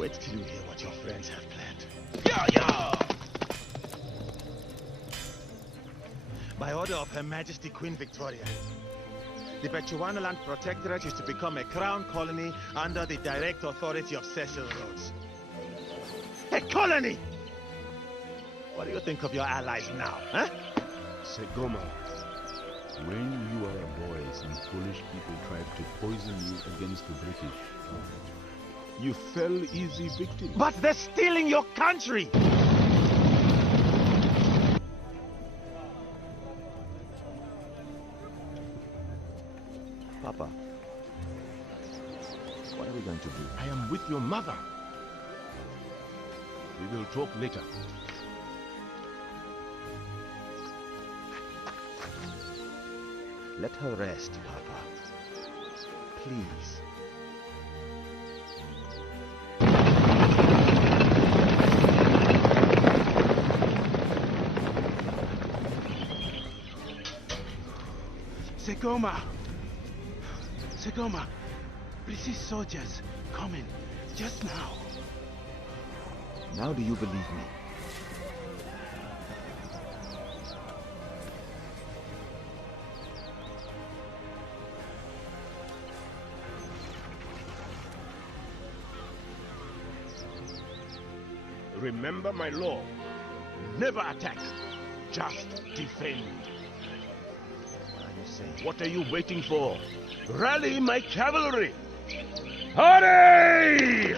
Wait till you hear what your friends have planned. Yo! By order of Her Majesty Queen Victoria, the Bechuanaland Protectorate is to become a crown colony under the direct authority of Cecil Rhodes. A colony! What do you think of your allies now, huh? Segoma, when you were a boy, some foolish people tried to poison you against the British. You fell easy victim. But they're stealing your country! Papa, what are we going to do? I am with your mother. We will talk later. Let her rest, Papa. Please. Segoma, British soldiers coming just now. Now do you believe me? Remember my law. Never attack. Just defend. What are you saying? What are you waiting for? Rally my cavalry! Hurry!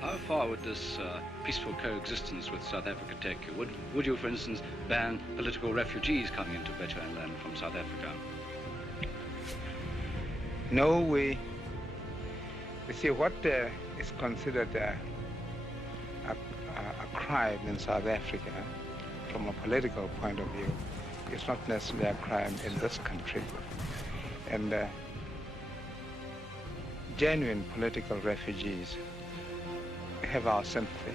How far would this peaceful coexistence with South Africa take you? Would you, for instance, ban political refugees coming into Bechuanaland from South Africa? No, we see what is considered a crime in South Africa from a political point of view is not necessarily a crime in this country. And genuine political refugees have our sympathy.